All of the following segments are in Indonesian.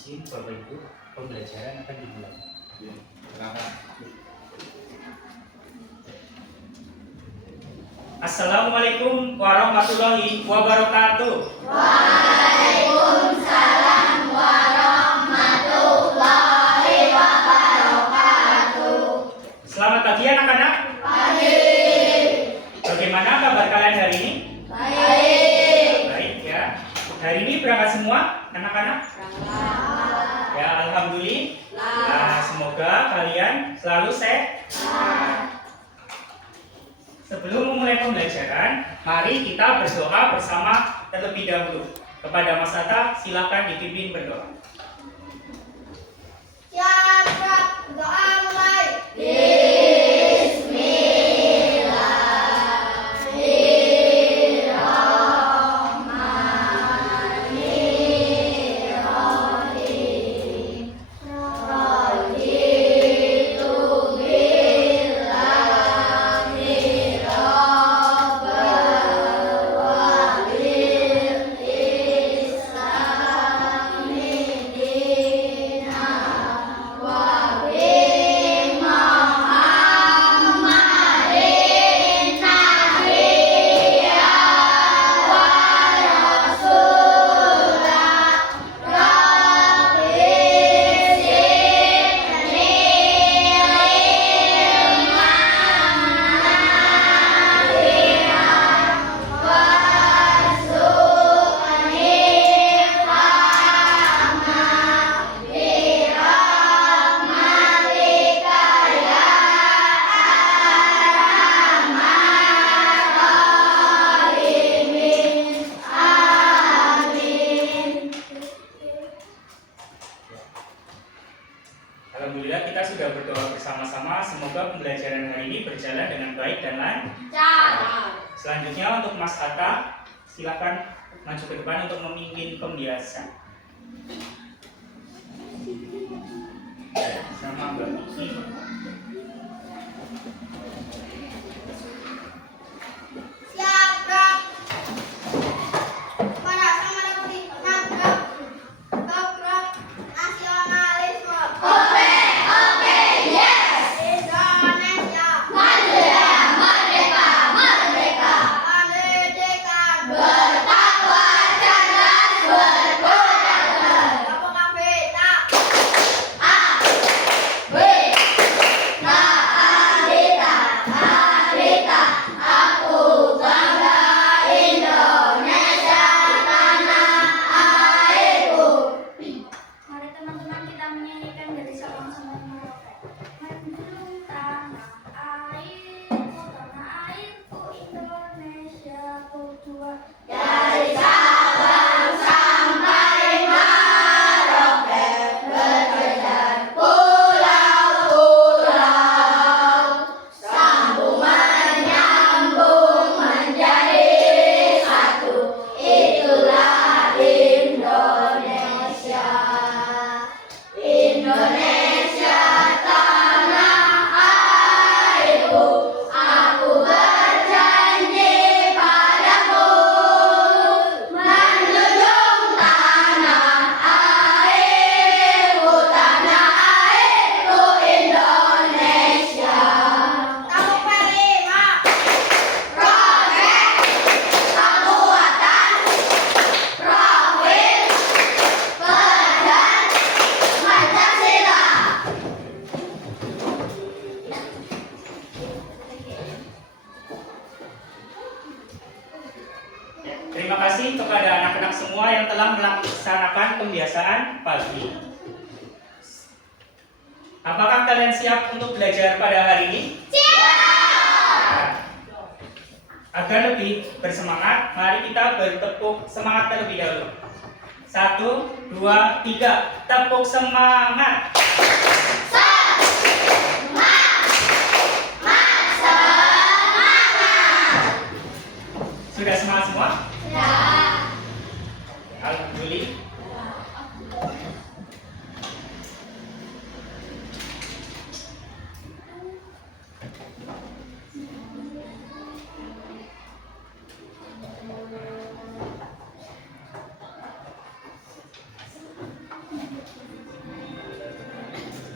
izin Bapak Ibu, pembelajaran akan dimulai. Assalamualaikum warahmatullahi wabarakatuh. Waalaikumsalam warahmatullahi wabarakatuh. Selamat pagi anak-anak. Pagi. Bagaimana kabar kalian hari ini? Baik. Baik ya. Hari ini berangkat semua anak-anak? Ya, alhamdulillah. Nah, semoga kalian selalu sehat. Sebelum memulai pembelajaran, mari kita berdoa bersama terlebih dahulu. Kepada Mas Atta, silakan dipimpin berdoa. Siap, doa mulai. Alhamdulillah kita sudah berdoa bersama-sama. Semoga pembelajaran hari ini berjalan dengan baik dan lancar. Selanjutnya untuk Mas Atta, silakan maju ke depan untuk memimpin pembiasan. Sama Mbak Kiki. Siap, Bro. Mana putih? Bro. Nasionalisme. Oke, yes. Indonesia. Merdeka. Pendidikan. Bertakwa, cerdas, berguna. Kelompok B, tak. A, B, Anita. Aku bangga Indonesia, tanah airku. Mari teman-teman kita menyanyikan dari Sabang sampai Merauke. Mendung tanah airku Indonesia tua. Dari Sabang sampai Merauke, berkejar pulau-pulau, sambung menyambung menjadi satu. Itulah Indonesia. Indonesia tanah airku, aku berjanji padamu, menjunjung tanah airku Indonesia. Tamu kelima, proses pembuatan profil badan Pancasila. Terima kasih kepada anak-anak semua yang telah melaksanakan pembiasaan pagi. Apakah kalian siap untuk belajar pada hari ini? Siap! Agar lebih bersemangat, mari kita bertepuk semangat terlebih dahulu. 1, 2, 3, tepuk semangat! Sudah semangat semua? Ya. Alhamdulillah.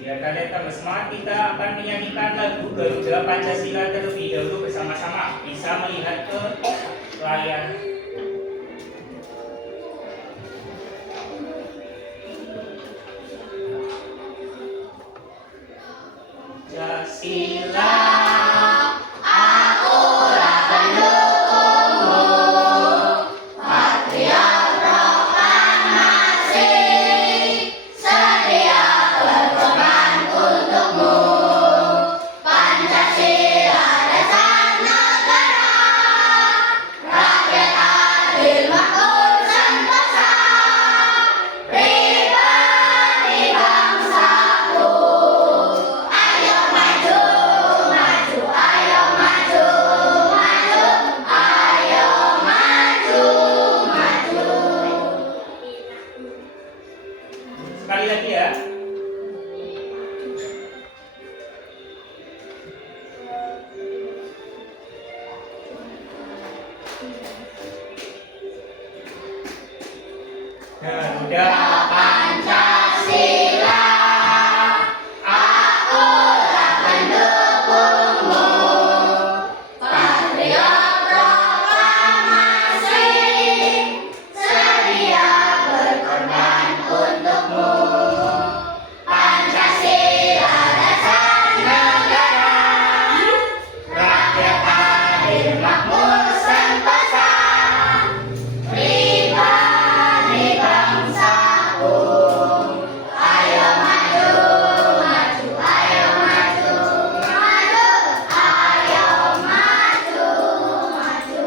Biar kalian tambah semangat, kita akan menyanyikan lagu Garuda Pancasila terlebih dahulu bersama-sama. Bisa melihat ke layar. Pancasila, Aku pendukungmu, patriot proklamasi, sedia berkorban untukmu. Pancasila dasar negara, rakyat adil makmur sentosa, pribadi bangsaku. Ayo maju, maju, ayo maju, maju, ayo maju, maju. sekali lagi ya. Garuda Pancasila, akulah pendukungmu, patriot proklamasi, sedia berkorban untukmu. Pancasila dasar negara, rakyat adil makmur sentosa, pribadi bangsaku. Ayo maju, maju, ayo maju, maju, ayo maju, maju.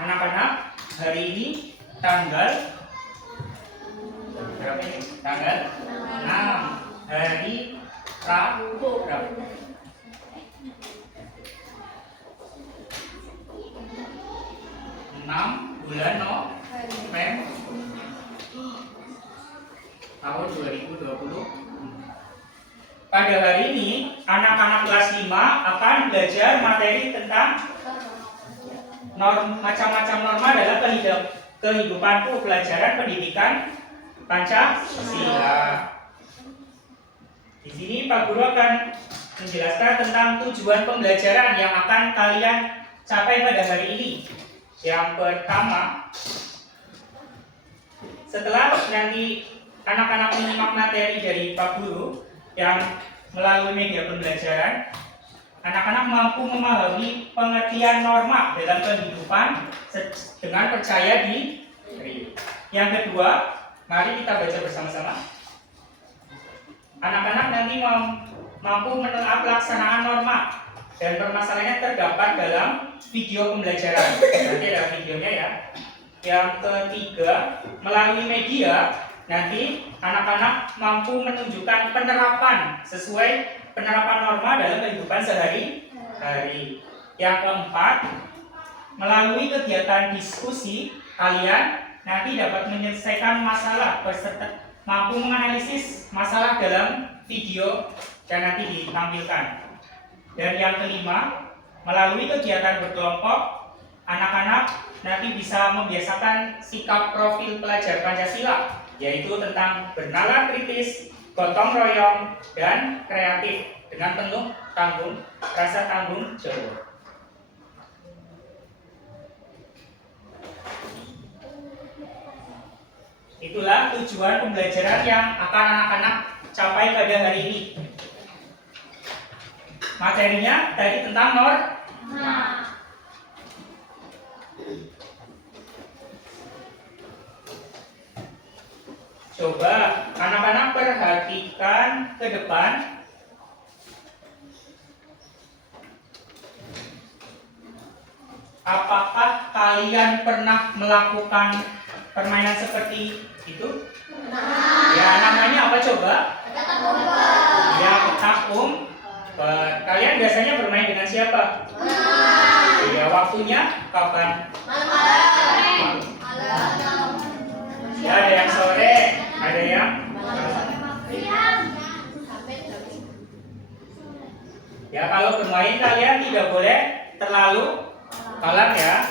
anak-anak, hari ini tanggal berapa ini? Tanggal 6 hari Rabu. 6 bulan November tahun 2020. Pada hari ini anak-anak kelas 5 akan belajar materi tentang macam-macam norma dalam kehidupan pelajaran pendidikan Pancasila. Di sini Pak Guru akan menjelaskan tentang tujuan pembelajaran yang akan kalian capai pada hari ini. Yang pertama, setelah nanti anak-anak menyimak materi dari Pak Guru yang melalui media pembelajaran, anak-anak mampu memahami pengertian norma dalam kehidupan dengan percaya diri. Yang kedua, mari kita baca bersama-sama. Anak-anak nanti mampu menelaah pelaksanaan norma dan permasalahannya terdapat dalam video pembelajaran. Nanti ada videonya ya. Yang ketiga, melalui media nanti anak-anak mampu menunjukkan penerapan sesuai penerapan norma dalam kehidupan sehari-hari. Yang keempat, melalui kegiatan diskusi kalian nanti dapat menyelesaikan masalah beserta mampu menganalisis masalah dalam video yang nanti ditampilkan. Dan yang kelima, melalui kegiatan berkelompok, anak-anak nanti bisa membiasakan sikap profil pelajar Pancasila, yaitu tentang bernalar kritis, gotong royong, dan kreatif dengan penuh rasa tanggung jawab. Itulah tujuan pembelajaran yang akan anak-anak capai pada hari ini. Materinya tadi tentang norma. Coba anak-anak perhatikan ke depan. Apakah kalian pernah melakukan permainan seperti itu? Ya, namanya apa coba? Ya, petak umpet. Kalian biasanya bermain dengan siapa? Ya, Ya, waktunya kapan? Malam. Ya, ada yang sore, ada yang ya, kalau bermain kalian tidak boleh terlalu malam ya.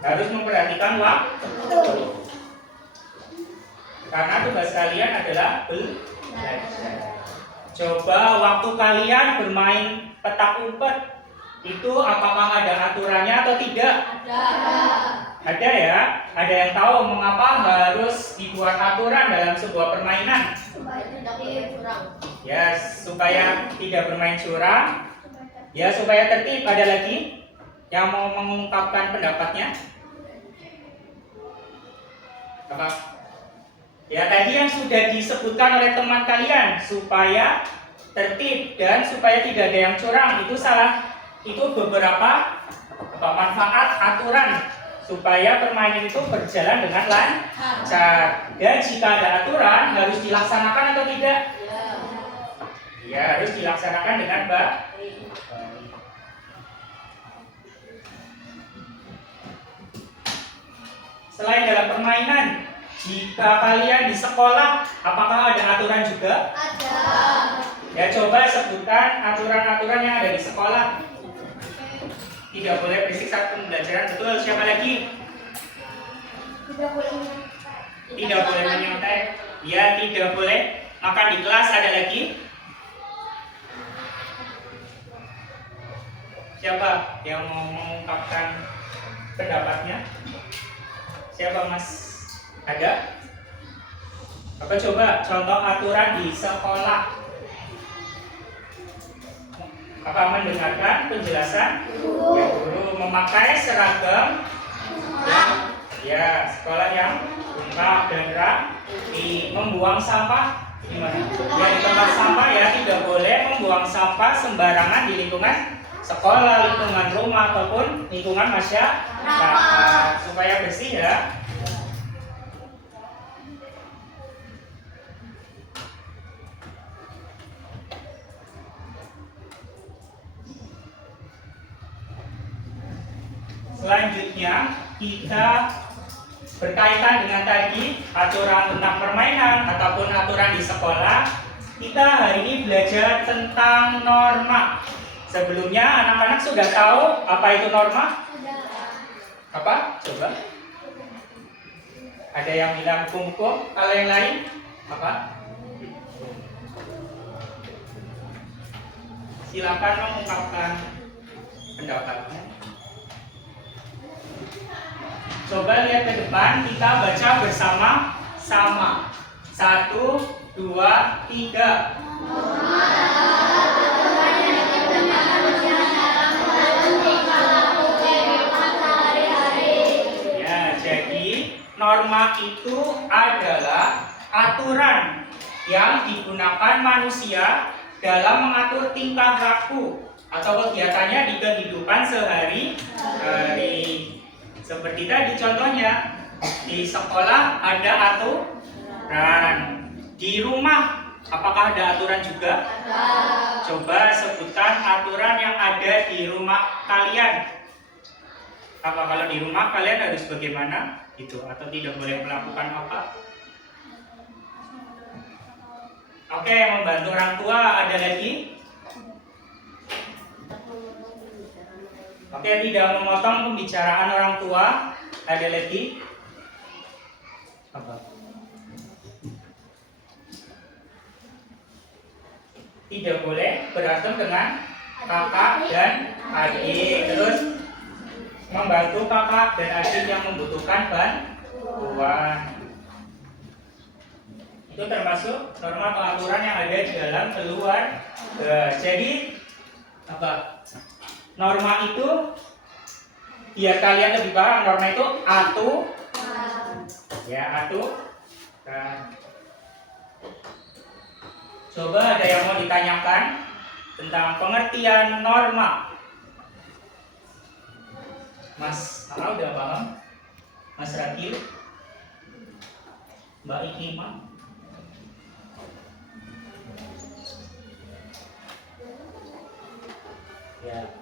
Harus memperhatikan waktu. Karena tugas kalian adalah belajar. Coba waktu kalian bermain petak umpet itu apakah ada aturannya atau tidak? Ada ya. Ada yang tahu mengapa harus dibuat aturan dalam sebuah permainan? Ya, supaya tidak bermain curang. Ya, supaya tertib. Ada lagi yang mau mengungkapkan pendapatnya? Apa? Ya, tadi yang sudah disebutkan oleh teman kalian, supaya tertib dan supaya tidak ada yang curang. Itu salah. Itu beberapa manfaat aturan supaya permainan itu berjalan dengan lancar. Dan jika ada aturan, harus dilaksanakan atau tidak? Ya, harus dilaksanakan dengan baik. Selain dalam permainan, jika kalian di sekolah, apakah ada aturan juga? Ada. Ya, coba sebutkan aturan-aturan yang ada di sekolah. Tidak boleh berisik saat pembelajaran. Betul, siapa lagi? Tidak boleh menyontek. Ya, tidak boleh makan di kelas. Ada lagi? Siapa yang mau mengungkapkan pendapatnya? Siapa, Mas? Ada? Apa coba contoh aturan di sekolah? Apa mendengarkan penjelasan? Ya, guru memakai seragam. Ya, sekolah yang lengkap dan rapi. Membuang sampah gimana? Ya, di tempat sampah ya, tidak boleh membuang sampah sembarangan di lingkungan sekolah, lingkungan rumah ataupun lingkungan masyarakat supaya bersih ya. Selanjutnya kita berkaitan dengan tadi aturan tentang permainan ataupun aturan di sekolah. Kita hari ini belajar tentang norma. Sebelumnya anak-anak sudah tahu apa itu norma? Apa? Coba. Ada yang bilang hukum-hukum, kalau yang lain apa? Silakan mengungkapkan pendapatnya. Coba lihat ke depan, kita baca bersama-sama. 1, 2, 3. Ya, jadi norma itu adalah aturan yang digunakan manusia dalam mengatur tingkah laku atau kegiatannya di kehidupan sehari-hari. Seperti tadi contohnya, di sekolah ada aturan, di rumah apakah ada aturan juga? Coba sebutkan aturan yang ada di rumah kalian. Apa kalau di rumah kalian harus bagaimana? Itu atau tidak boleh melakukan apa? Oke, membantu orang tua ada lagi? Oke, tidak memotong pembicaraan orang tua. Ada lagi? Apa? Tidak boleh berantem dengan kakak dan adik. Terus membantu kakak dan adik yang membutuhkan bantuan. Itu termasuk norma atau aturan yang ada di dalam keluarga. Jadi apa? Norma itu biar kalian lebih paham, norma itu aturan. Coba ada yang mau ditanyakan tentang pengertian norma? Mas Ana udah paham? Mas Rakil? Mbak Ikimah? Ya,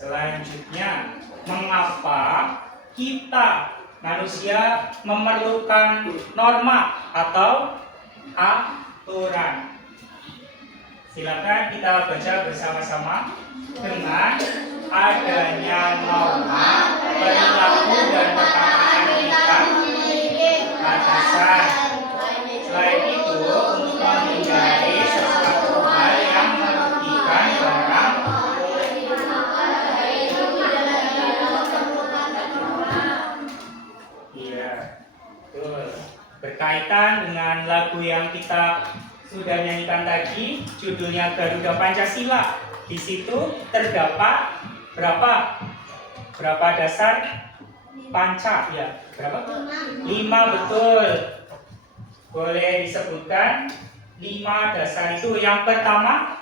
Selanjutnya, mengapa kita manusia memerlukan norma atau aturan? Silakan kita baca bersama-sama. Dengan adanya norma, perilaku dan perkataan kita batasan. Selain itu, untuk menghindari sesuatu hal yang merugikan orang, iya, betul. Berkaitan dengan lagu yang kita sudah nyanyikan tadi, judulnya Garuda Pancasila. Di situ terdapat berapa dasar panca ya? Berapa? 5, betul. Boleh disebutkan 5 dasar itu. Yang pertama,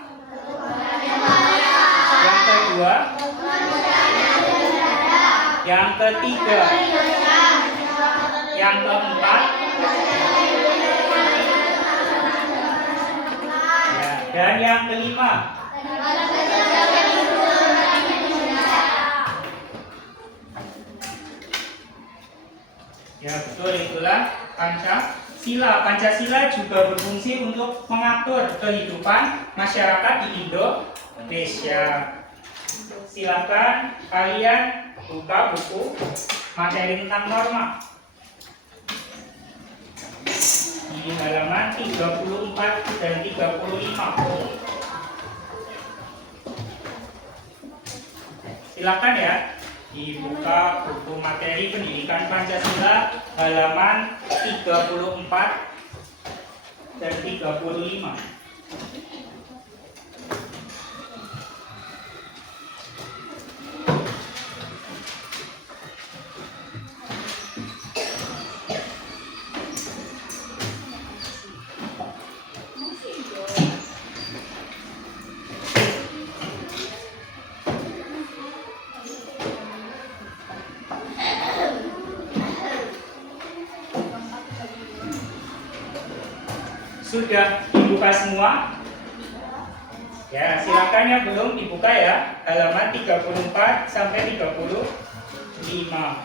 yang kedua, yang ketiga, yang keempat, ya, dan yang kelima. Ya, betul, itulah Pancasila. Pancasila juga berfungsi untuk mengatur kehidupan masyarakat di Indonesia. Silakan kalian buka buku materi tentang norma di halaman 34 dan 35. Silakan ya, dibuka buku materi pendidikan Pancasila halaman 34 dan 35. Sudah dibuka semua? Ya, silakan yang belum dibuka ya. Halaman 34 sampai 35.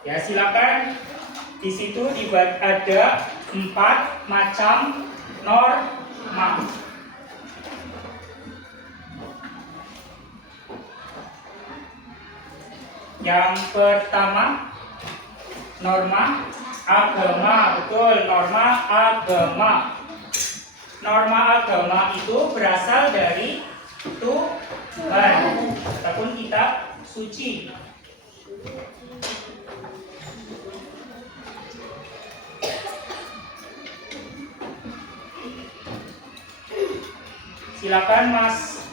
Ya, silakan. Di situ ada 4 macam norma. Yang pertama, norma agama. Betul, norma agama. Norma agama itu berasal dari Tuhan ataupun kitab suci. Silakan Mas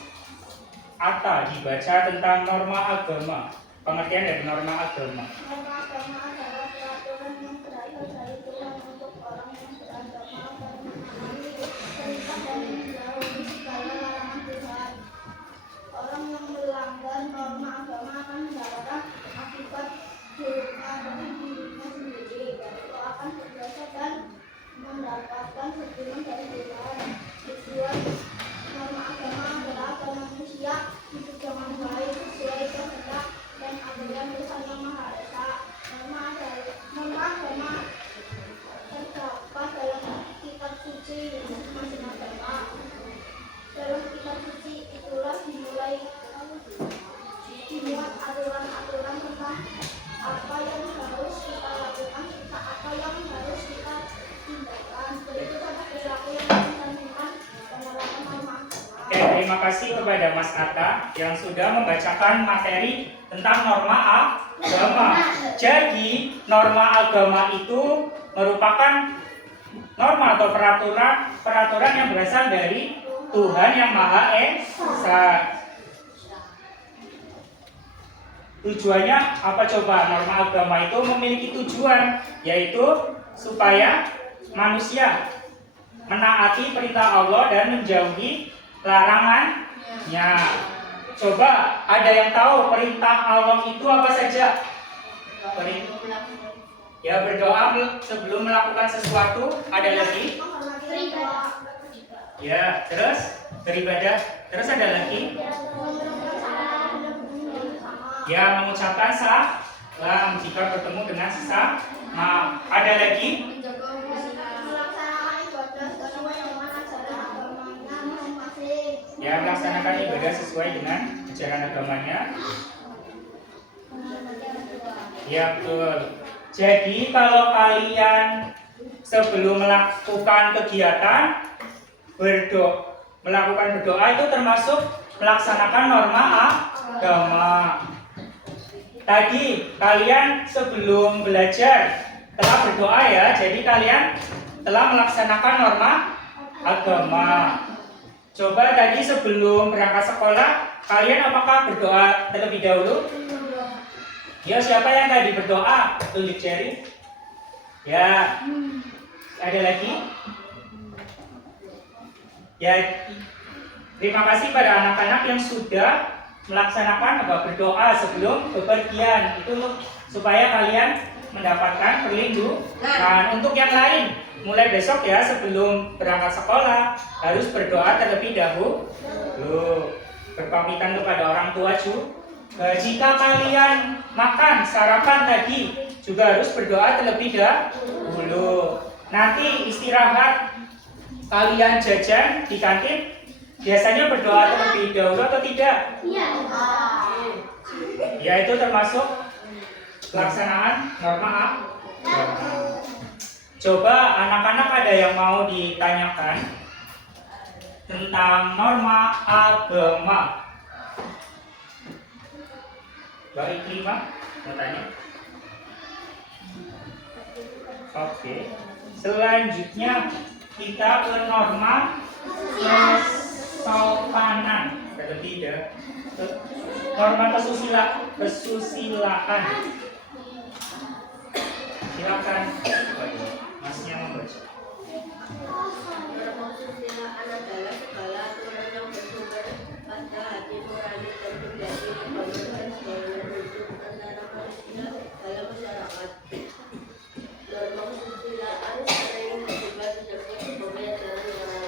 Atta dibaca tentang norma agama. Pengertian dari norma agama. Norma agama adalah peraturan yang berasal dari Tuhan untuk orang yang beragama dan memahami perintah dan menjauhi segala larangan Tuhan. Orang yang melanggar norma agama akan mendapatkan akibat buruknya bagi dirinya sendiri, yaitu akan berdosa dan mendapatkan hukuman dari Tuhan. Tujuan norma agama adalah agar manusia hidup dengan baik sesuai kehendak dan aturan Tuhan Yang Maha Esa. Norma agama terdapat dalam kitab suci masing-masing agama. Dalam kitab suci itulah dimuat aturan-aturan tentang apa yang harus kita lakukan, apa yang harus kita tindakan. Begitu pada perilaku yang mencerminkan penerapan norma agama. Oke, terima kasih kepada Mas Atta yang sudah membacakan materi tentang norma agama. Jadi, norma agama itu merupakan norma atau peraturan yang berasal dari Tuhan Yang Maha Esa. Tujuannya apa coba? Norma agama itu memiliki tujuan, yaitu supaya manusia menaati perintah Allah dan menjauhi larangannya. Coba, ada yang tahu perintah Allah itu apa saja? Ya, berdoa sebelum melakukan sesuatu. Ada lagi? Ya, terus beribadah. Terus ada lagi? Ya, mengucapkan salam jika bertemu dengan sesama. Ada lagi? Ya, melaksanakan ibadah sesuai dengan ajaran agamanya. Ya, betul. Jadi kalau kalian sebelum melakukan kegiatan melakukan berdoa itu termasuk melaksanakan norma agama. Tadi kalian sebelum belajar telah berdoa ya, jadi kalian telah melaksanakan norma agama. Coba tadi sebelum berangkat sekolah, kalian apakah berdoa terlebih dahulu? Ya, siapa yang tadi berdoa? Tunjuk jari. Ya, ada lagi? Ya, terima kasih pada anak-anak yang sudah melaksanakan berdoa sebelum bepergian. Itu supaya kalian mendapatkan perlindungan. Untuk yang lain, mulai besok ya sebelum berangkat sekolah harus berdoa terlebih dahulu. Berpamitan kepada orang tua juga. Jika kalian makan sarapan tadi juga harus berdoa terlebih dahulu. Nanti istirahat kalian jajan di kantin biasanya berdoa terlebih dahulu atau tidak? Iya. Ya, itu termasuk pelaksanaan norma agama. Coba anak-anak ada yang mau ditanyakan tentang norma agama? Baik, 5 mau tanya? Oke. Selanjutnya kita ke norma kesopanan. Tidak. Norma kesusilaan. Silakan. Masnya membaca. Norma kesusilaan adalah segala aturan yang bersumber pada hati nurani dan menjadi pembangunan sebagai wujud antara manusia dalam masyarakat. Norma kesusilaan sering juga disebut sebagai ajaran moral.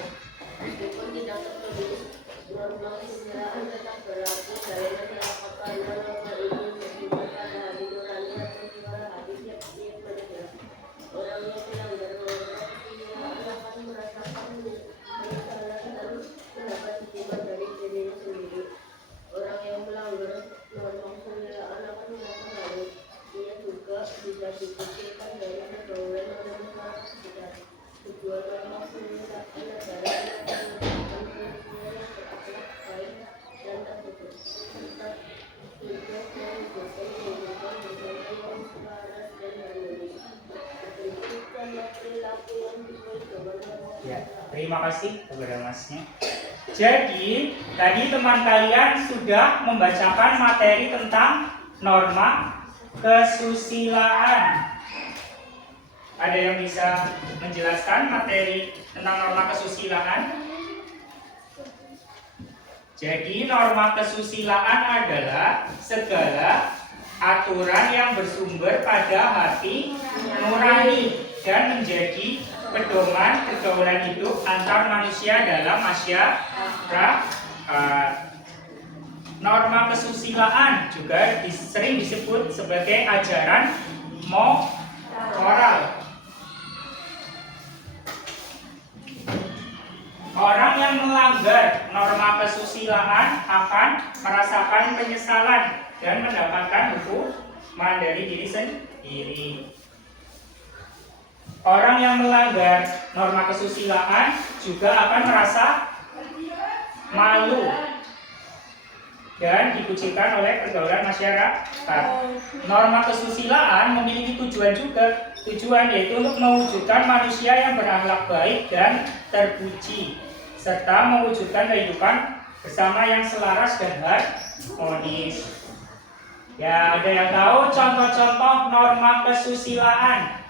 Meskipun tidak tertulis, norma kesusilaan tetap berlaku dalam masyarakat karena norma ini bersumber pada hati nurani atau suara hati tiap-tiap manusia. Orang yang melanggar norma kesusilaan akan merasakan penyesalan dan mendapat hukuman dari dirinya sendiri. Orang yang melanggar norma kesusilaan akan merasa malu. Ia juga bisa dikucilkan dari pergaulan oleh masyarakat sekitar. Tujuan norma kesusilaan adalah menetapkan manusia yang berakhlak baik dan tertutup, serta juga mewujudkan kehidupan bersama yang selaras dan harmonis. Berikutnya perilaku yang sesuai dengan norma Ya, terima kasih kepada masnya. Jadi, tadi teman kalian sudah membacakan materi tentang norma kesusilaan. Ada yang bisa menjelaskan materi tentang norma kesusilaan? Jadi, norma kesusilaan adalah segala aturan yang bersumber pada hati nurani dan menjadi pedoman pergaulan hidup antar manusia dalam masyarakat. Norma kesusilaan juga sering disebut sebagai ajaran moral. Orang yang melanggar norma kesusilaan akan merasakan penyesalan dan mendapatkan hukuman dari diri sendiri. Orang yang melanggar norma kesusilaan juga akan merasa malu dan dikucilkan oleh pergaulan masyarakat. Norma kesusilaan memiliki tujuan juga. Tujuan yaitu untuk mewujudkan manusia yang berakhlak baik dan terpuji, serta mewujudkan kehidupan bersama yang selaras dan harmonis. Ya, ada yang tahu contoh-contoh norma kesusilaan?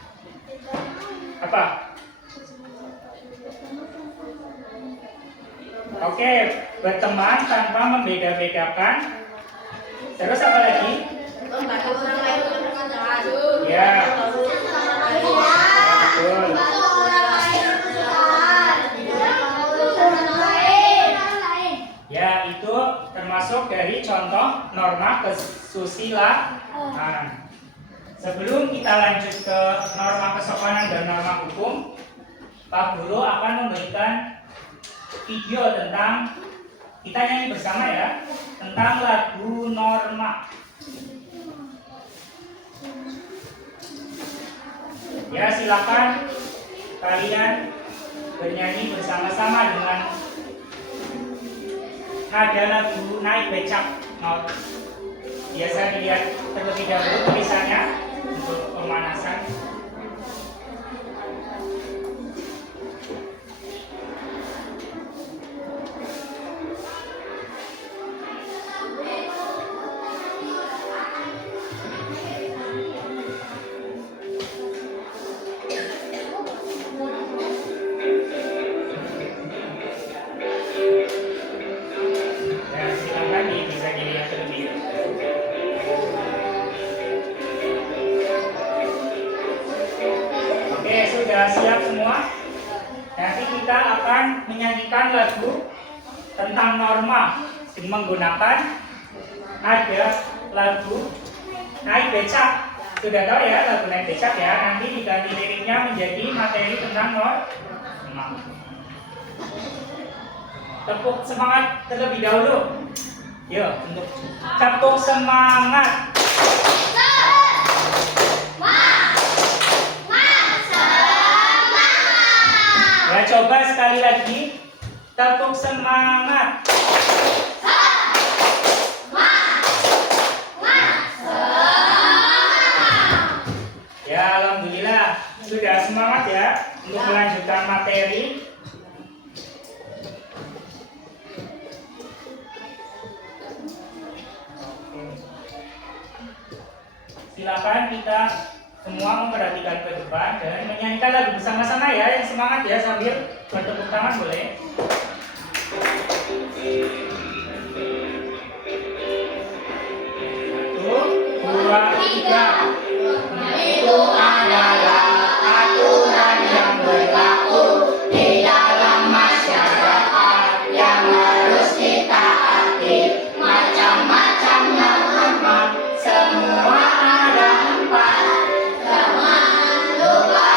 Apa? Oke, berteman tanpa membeda-bedakan. Terus apa lagi? Membantu orang lain untuk bermanfaat. Ya, betul. Ya, itu termasuk dari contoh norma kesusilaan. Sebelum kita lanjut ke norma kesopanan dan norma hukum, Pak Guru akan memberikan video tentang, kita nyanyi bersama ya, tentang lagu norma. Ya, silakan kalian bernyanyi bersama-sama dengan nada lagu naik becak not. Biasa dilihat terlebih dahulu tulisannya untuk pemanasan. Sudah siap semua? Nanti kita akan menyanyikan lagu tentang norma menggunakan nada lagu naik becak. Sudah tahu ya lagu naik becak ya? Nanti diganti liriknya menjadi materi tentang norma. Tepuk semangat terlebih dahulu. Yuk, untuk tepuk semangat. Ya, coba sekali lagi. Tepuk semangat. Ya, alhamdulillah sudah semangat ya untuk melanjutkan materi. Silakan kita semua memperhatikan ke depan dan menyanyikan lagu bersama-sama ya, yang semangat ya, sambil bertepuk tangan boleh. 1, 2, 3. Itu adalah aturan yang berlaku di dalam masyarakat yang harus ditaati. Macam-macam norma, semua ada 4. Jangan lupa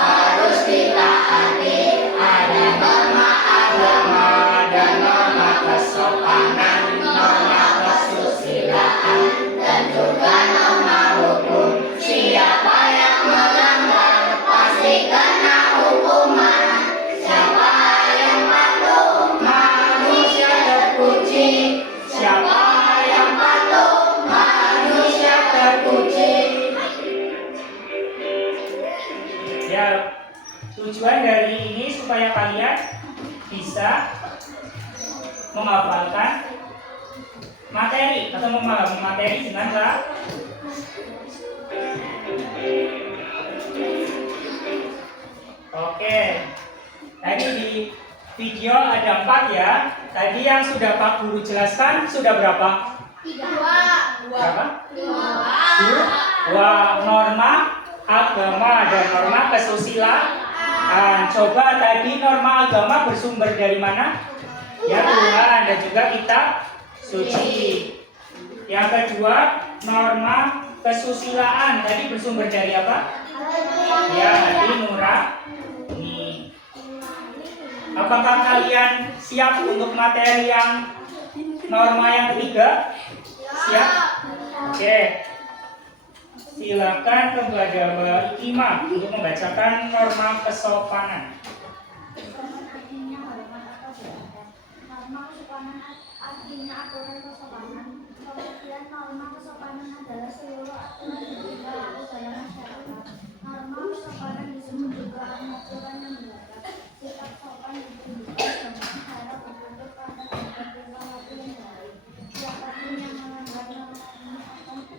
harus ditaati. Ada norma agama dan norma kesopanan, norma kesusilaan, dan juga norma hukum. Siapa yang melanggar pasti kena hukuman. Siapa yang patuh manusia terpuji. Siapa yang patuh manusia terpuji. Ya, tujuan dari ini supaya kalian bisa menghafalkan materi atau memahami materi dengan baik. Oke, tadi di video ada 4 ya. Tadi yang sudah Pak Guru jelaskan sudah berapa? 3. Berapa? 2 norma agama dan norma kesusilaan. Coba tadi norma agama bersumber dari mana? Ya, Tuhan dan juga kitab suci. Yang kedua, norma kesusilaan tadi bersumber dari apa? Ya, dari nurani. Apakah kalian siap untuk materi yang norma yang ketiga? Siap? Oke. Silakan kepada Mbak Ikima untuk membacakan norma kesopanan. Norma kesopanan artinya aturan kesopanan. Kemudian norma kesopanan adalah seluruh aturan yang berlaku dalam masyarakat. Norma kesopanan disebut juga aturan yang berlaku. Sikap sopan ditunjukkan dengan cara bertutur kata dan tingkah laku yang baik. Siapapun yang melanggar norma ini akan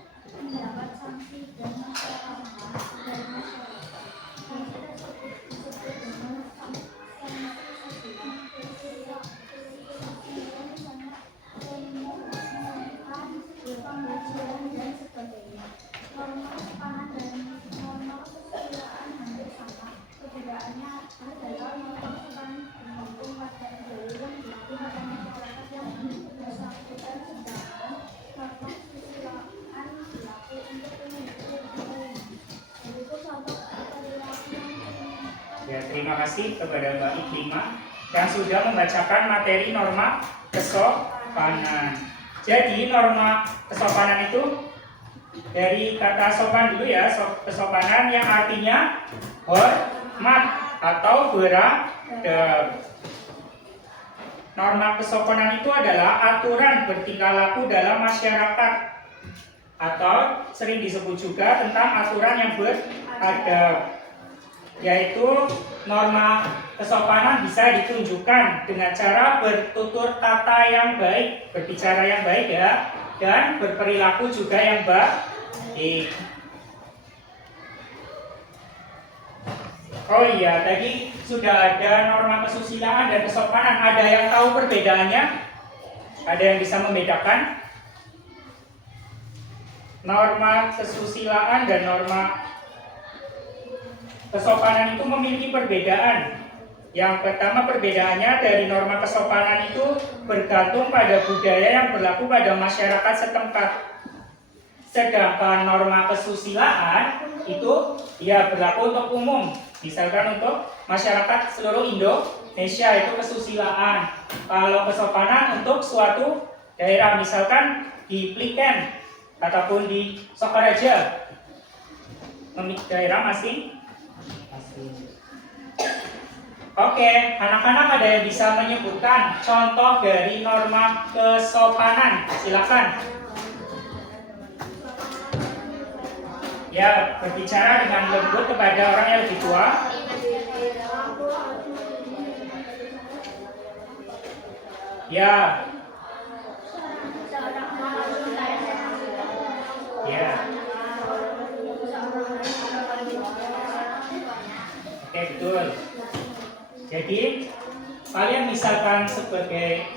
Ya, terima kasih kepada Mbak Iklima yang sudah membacakan materi norma kesopanan. Jadi norma kesopanan itu dari kata sopan dulu ya, kesopanan yang artinya hormat atau beradab. Norma kesopanan itu adalah aturan bertingkah laku dalam masyarakat atau sering disebut juga tentang aturan yang beradab. Yaitu norma kesopanan bisa ditunjukkan dengan cara bertutur kata yang baik, berbicara yang baik ya, dan berperilaku juga yang baik. Oh iya, tadi sudah ada norma kesusilaan dan kesopanan. Ada yang tahu perbedaannya? Ada yang bisa membedakan? Norma kesusilaan dan norma kesopanan itu memiliki perbedaan. Yang pertama, perbedaannya dari norma kesopanan itu bergantung pada budaya yang berlaku pada masyarakat setempat. Sedangkan norma kesusilaan itu ya berlaku untuk umum. Misalkan untuk masyarakat seluruh Indonesia itu kesusilaan. Kalau kesopanan untuk suatu daerah, misalkan di Pliken ataupun di Sokaraja, daerah masing. Oke, anak-anak ada yang bisa menyebutkan contoh dari norma kesopanan? Silakan. Ya, berbicara dengan lembut kepada orang yang lebih tua. Ya. Ya. Oke, betul. Jadi, kalian misalkan sebagai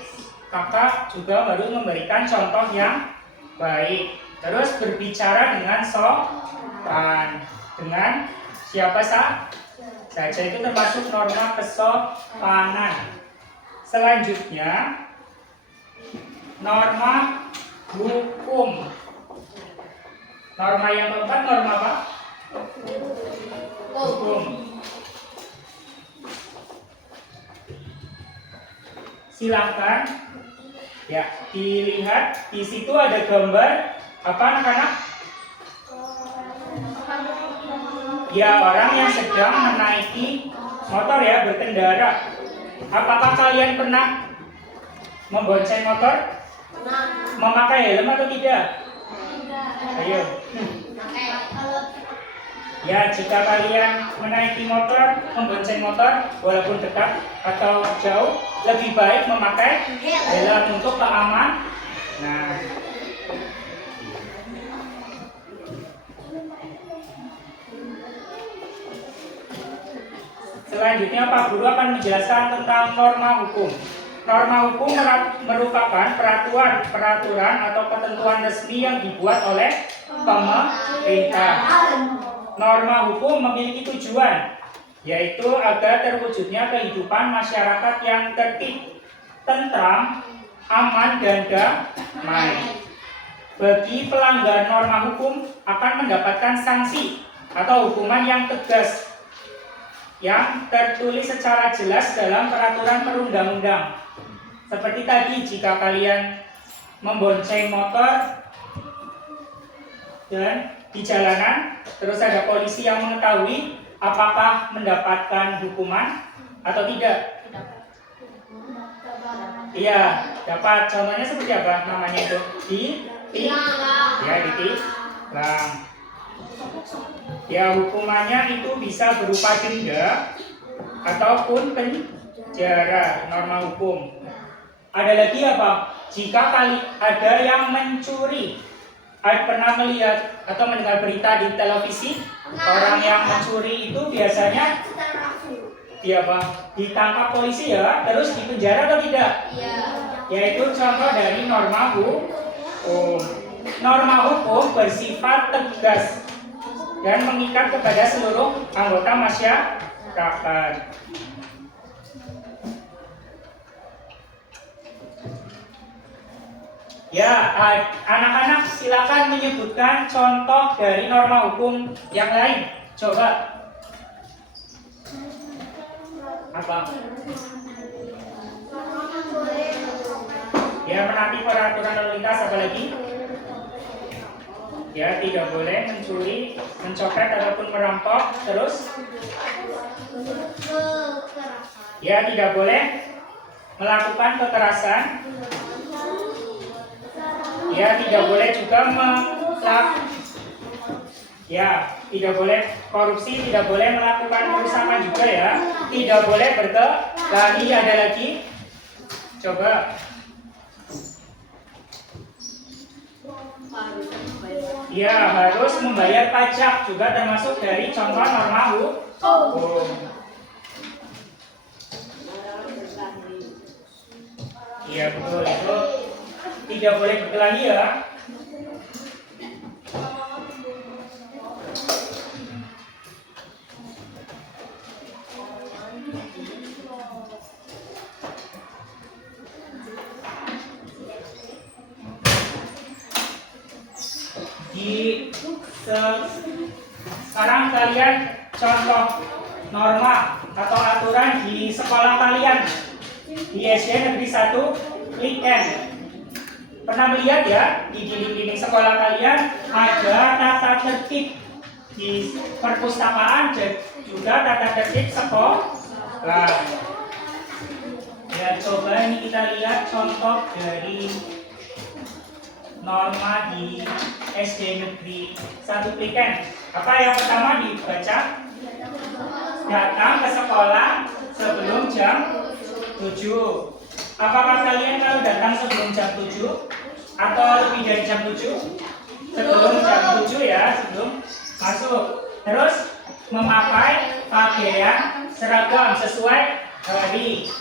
kakak juga baru memberikan contoh yang baik. Terus berbicara dengan sopan. Dengan siapa saja itu termasuk norma kesopanan. Selanjutnya, norma hukum. Norma yang keempat, norma apa? Hukum. Silahkan ya dilihat, di situ ada gambar apa anak-anak? Ya, orang yang sedang menaiki motor ya, berkendara. Apakah kalian pernah membonceng motor? Memakai helm atau tidak? Ayo. Ya, jika kalian menaiki motor, membonceng motor, walaupun dekat atau jauh, lebih baik memakai helm untuk keamanan. Nah, selanjutnya Pak Guru akan menjelaskan tentang norma hukum. Norma hukum merupakan peraturan atau ketentuan resmi yang dibuat oleh pemerintah. Norma hukum memiliki tujuan, yaitu agar terwujudnya kehidupan masyarakat yang tertib, tentram, aman, dan damai. Bagi pelanggar norma hukum akan mendapatkan sanksi atau hukuman yang tegas, yang tertulis secara jelas dalam peraturan perundang-undang. Seperti tadi, jika kalian membonceng motor dan di jalanan, terus ada polisi yang mengetahui, apakah mendapatkan hukuman atau tidak? Iya, dapat. Contohnya seperti apa namanya itu? Ditilang. Ya, hukumannya itu bisa berupa denda ataupun penjara, norma hukum. Ada lagi apa? Jika ada yang mencuri, pernah melihat atau mendengar berita di televisi, orang yang mencuri itu biasanya ditangkap polisi ya, terus dipenjara atau tidak? Iya. Yaitu contoh dari norma hukum. Norma hukum bersifat tegas dan mengikat kepada seluruh anggota masyarakat. Ya, anak-anak silakan menyebutkan contoh dari norma hukum yang lain. Coba. Apa? Larangan boleh mencopet. Ya, menaati peraturan lalu lintas, apa lagi? Ya, tidak boleh mencuri, mencopet ataupun merampok. Terus? Kekerasan. Ya, tidak boleh melakukan kekerasan. Ya, tidak boleh juga ya, tidak boleh korupsi, tidak boleh melakukan perusakan juga ya. Tidak boleh berkelahi, ada lagi? Coba. Ya, harus membayar pajak juga termasuk dari contoh norma hukum. Iya betul, itu tidak boleh berkelahi ya. Sekarang kalian contoh norma atau aturan di sekolah kalian di SD Negeri 1 Kliken. Pernah melihat ya di dinding-dinding sekolah kalian ada tata tertib di perpustakaan juga tata tertib sekolah. Ya, coba ini kita lihat contoh dari norma di SD Negeri 1 Kliken. Apa yang pertama dibaca? Datang ke sekolah sebelum jam 7. Apakah kalian kalau datang sebelum jam 7 atau lebih dari jam 7? Sebelum jam 7 ya, sebelum masuk. Terus memakai pakaian seragam sesuai hari.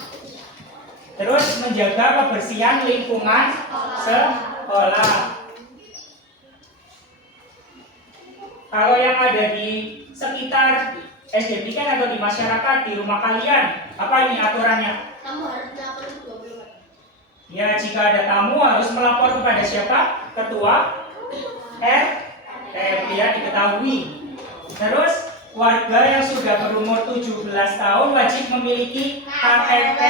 Terus menjaga kebersihan lingkungan sekolah. Kalau yang ada di sekitar SD Kliken atau di masyarakat di rumah kalian, apa ini aturannya? Kamu harus lapor ke 20. Ya, jika ada tamu harus melapor kepada siapa? Ketua RT, ya diketahui. Terus warga yang sudah berumur 17 tahun wajib memiliki KTP.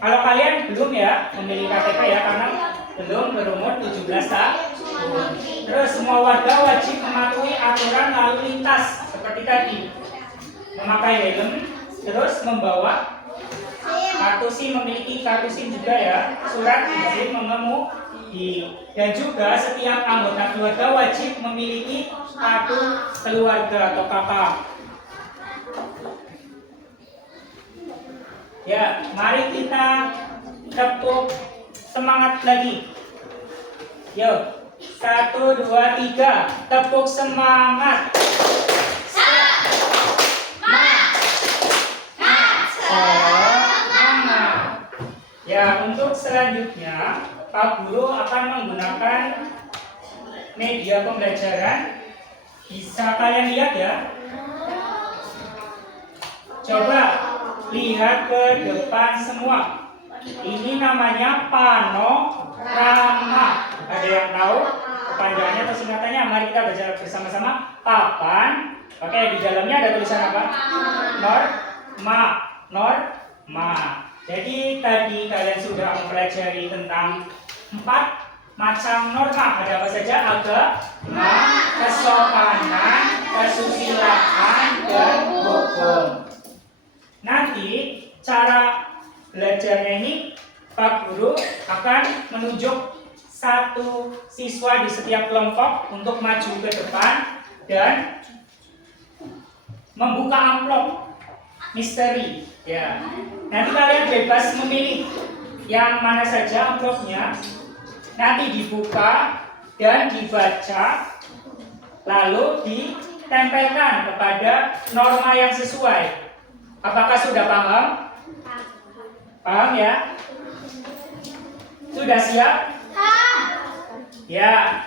Kalau kalian belum ya memiliki KTP ya karena belum berumur 17 tahun. Terus semua warga wajib mematuhi aturan lalu lintas seperti tadi. Memakai helm, terus membawa kartu SIM, memiliki kartu SIM juga ya, surat izin mengemudi. Dan juga setiap anggota keluarga wajib memiliki kartu keluarga atau KK. Ya, mari kita tepuk semangat lagi. Yuk, 1, 2, 3, tepuk semangat. Semangat. Ya, untuk selanjutnya Pak Guru akan menggunakan media pembelajaran. Bisa kalian lihat ya. Coba lihat ke depan semua. Ini namanya panorama. Ada yang tahu kepanjangannya atau singkatannya? Mari kita baca bersama-sama. Papan. Oke, di dalamnya ada tulisan apa? Norma. Jadi tadi kalian sudah mempelajari tentang 4 macam norma. Ada apa saja? Agama, kesopanan, kesusilaan, dan hukum. Nanti cara belajarnya ini Pak Guru akan menunjuk satu siswa di setiap kelompok untuk maju ke depan dan membuka amplop misteri. Ya, nanti kalian bebas memilih yang mana saja amplopnya. Nanti dibuka dan dibaca, lalu ditempelkan kepada norma yang sesuai. Apakah sudah paham? Paham ya? Sudah siap? Ya.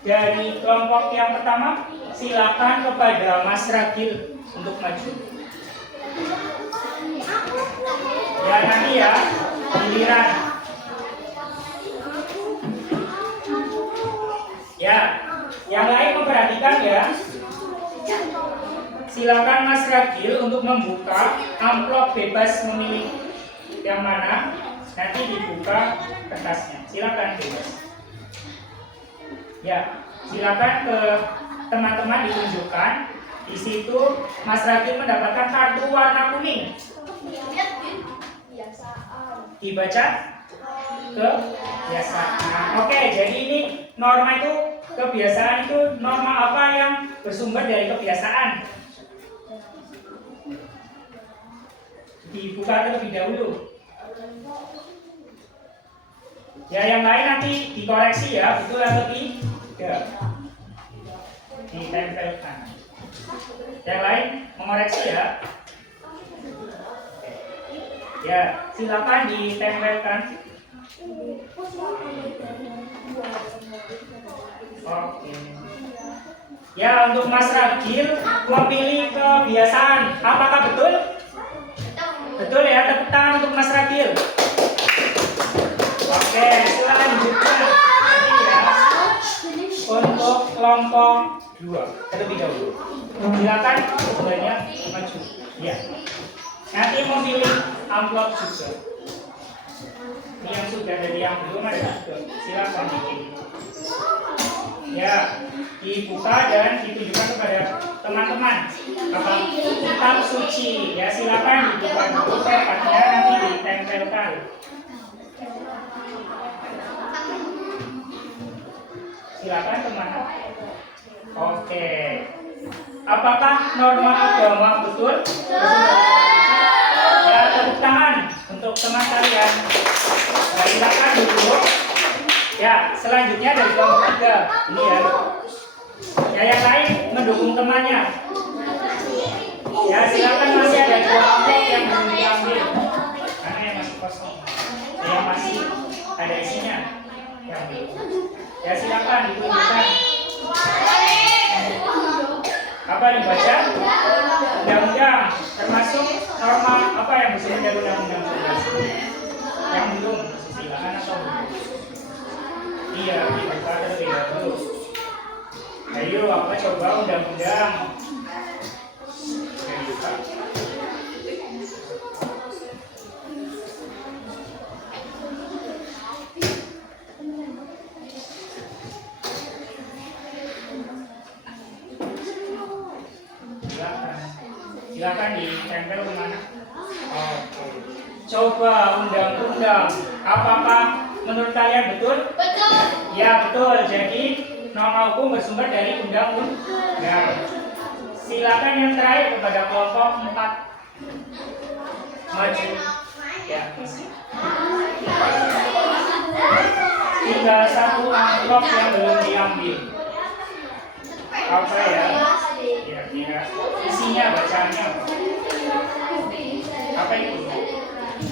Dari kelompok yang pertama, silakan kepada Mas Ragil untuk maju. Ya, nanti ya, giliran. Ya, yang lain memperhatikan ya. silakan Mas Ragil untuk membuka amplop bebas memilih yang mana. Nanti dibuka kertasnya. Silakan bebas. Ya, silakan ke teman-teman ditunjukkan. Di situ Mas Ragil mendapatkan kartu warna kuning. Dibaca kebiasaan. Oke, jadi ini norma itu kebiasaan itu norma apa yang bersumber dari kebiasaan? Dibuka terlebih dahulu. Ya, yang lain nanti dikoreksi ya, betul atau tidak? Ditempelkan. Yang lain mengoreksi ya. Ya, silakan ditempelkan. Oke. Ya, untuk Mas Ragil memilih kebiasaan. Apakah betul? Betul ya, tepuk tangan untuk Mas Ragil. Oke, silakan lanjutkan. Nanti ya, untuk kelompok 2 terlebih dahulu. Silakan semuanya maju. Ya. Nanti memilih amplop juga. Ini yang sudah dari yang belum ada juga. Silakan bikin. Ya, dibuka dan ditunjukkan kepada teman-teman. Apa? Kitab suci. Ya, silakan dibuka dulu tempatnya, nanti ditempelkan. Silakan teman. Oke. Apakah norma agama betul? Ya, tepuk tangan untuk teman kalian. Nah, silakan duduk. Ya, selanjutnya dari kelompok 3. Ini ya. Ya, yang lain mendukung temannya. Ya, silakan, masih ada 2 amplop yang belum diambil. Karena yang masih kosong. Yang masih ada isinya. Yang belum. Ya, silakan ditunjukkan. Apa dibaca? Undang-undang, termasuk norma apa yang bersumber dari undang-undang 11. Yang belum, silakan atau belum? Iya, dibuka terlebih dahulu. Ayo, apa coba undang-undang? Dibuka. Silakan ditempel kemana? Oke. Coba undang-undang. Apakah menurut kalian betul? Betul. Ya, betul. Jadi norma hukum bersumber dari undang-undang. Silakan yang terakhir kepada kelompok 4. Maju. Ya. Tinggal 1 amplop yang belum diambil. Apa ya? Kira-kira isinya, bacaannya apa itu?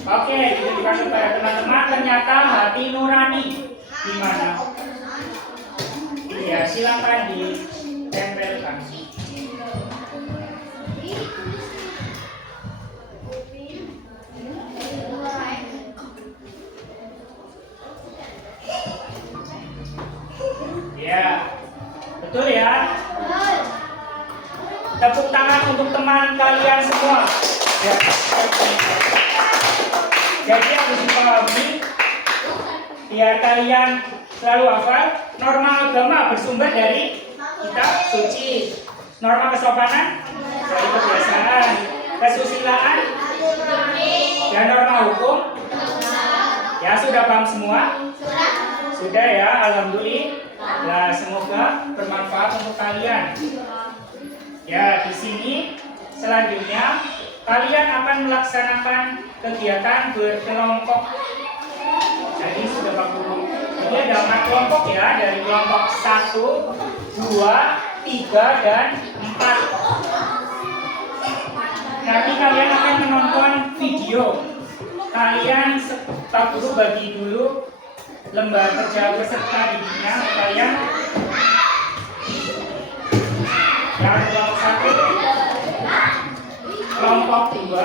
Oke, ditujukan kepada teman-teman. Ternyata hati nurani di mana? Iya, silakan ditempelkan. Ya, betul ya. Tepuk tangan untuk teman kalian semua. Ya. Jadi harus dipahami, biar kalian selalu hafal, norma agama bersumber dari kitab suci. Norma kesopanan dari kebiasaan, kesusilaan, dan norma hukum. Ya, sudah paham semua? Sudah ya, alhamdulillah. Semoga bermanfaat untuk kalian. Ya, di sini selanjutnya kalian akan melaksanakan kegiatan berkelompok. Jadi sudah Pak Guru. Ini ada 4 kelompok ya, dari kelompok 1, 2, 3, dan 4. Nanti kalian akan menonton video. Kalian Pak Guru bagi dulu lembar kerja peserta didiknya kalian. Yang kelompok 1, kelompok 2,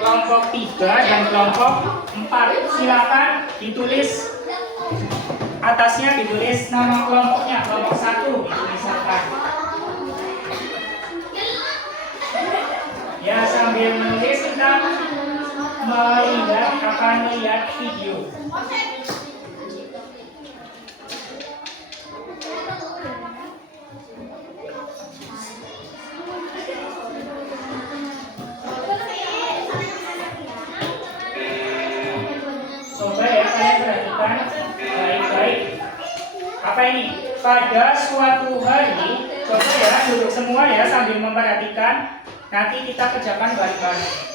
kelompok 3, dan kelompok 4. Silakan ditulis atasnya, ditulis nama kelompoknya. Kelompok 1 ditulis apa? akan melihat video. Coba ya kalian perhatikan baik-baik. Apa ini? Pada suatu hari, coba ya duduk semua ya sambil memperhatikan. Nanti kita kerjakan bareng-bareng.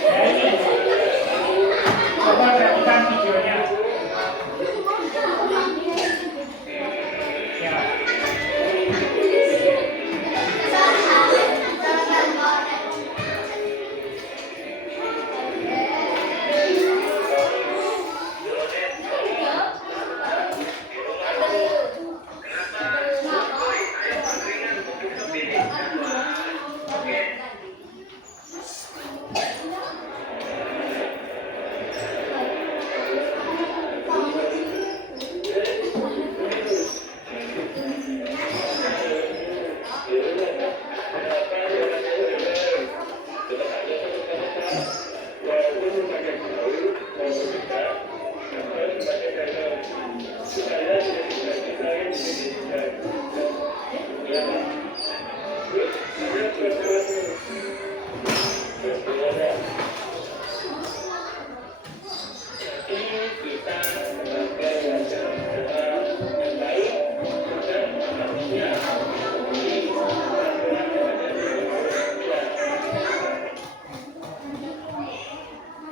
Ya ini. Coba perhatikan videonya. Ya.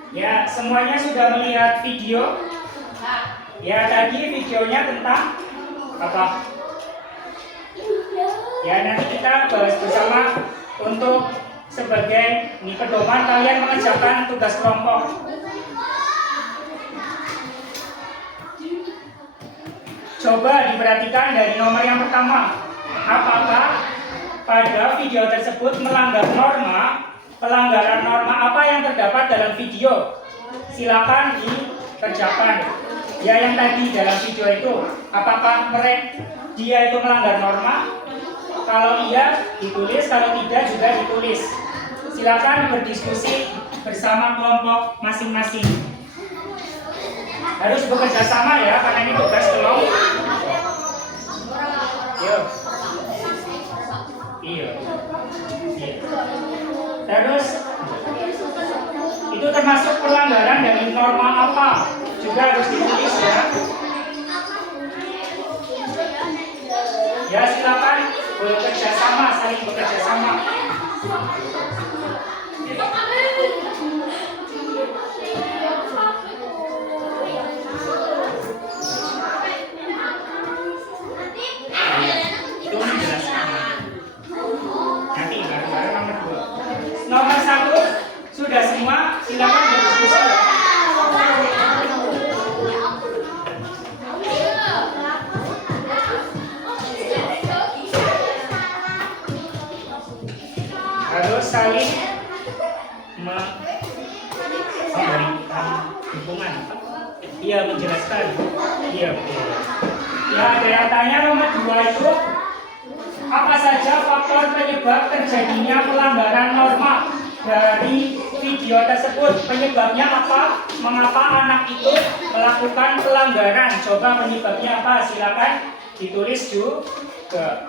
Ya, semuanya sudah melihat video? Ya, tadi videonya tentang apa? Ya, nanti kita bahas bersama untuk sebagai ini pedoman kalian mengerjakan tugas kelompok. Coba diperhatikan dari nomor yang pertama. Apakah pada video tersebut melanggar norma? Pelanggaran norma apa yang terdapat dalam video? Silakan dikerjakan. Ya, yang tadi dalam video itu, apakah dia itu melanggar norma? Kalau iya, ditulis. Kalau tidak, juga ditulis. Silakan berdiskusi bersama kelompok masing-masing. Harus bekerja sama ya, karena ini tugas kelompok. Yuk. Iya. Terus itu termasuk pelanggaran dari norma apa? Juga harus ditulis ya. Ya, silakan bekerja sama, saling bekerja sama. Itu menjelaskan. Nanti bareng-bareng nomor 2. Nomor 1 sudah semua, silakan berdiskusi ya. Harus saling memberikan dukungan. Iya, menjelaskan. Iya, betul. Ya, ada yang tanya nomor 2 itu apa saja faktor penyebab terjadinya pelanggaran norma dari video tersebut? Penyebabnya apa? Mengapa anak itu melakukan pelanggaran? Coba penyebabnya apa? Silakan ditulis juga.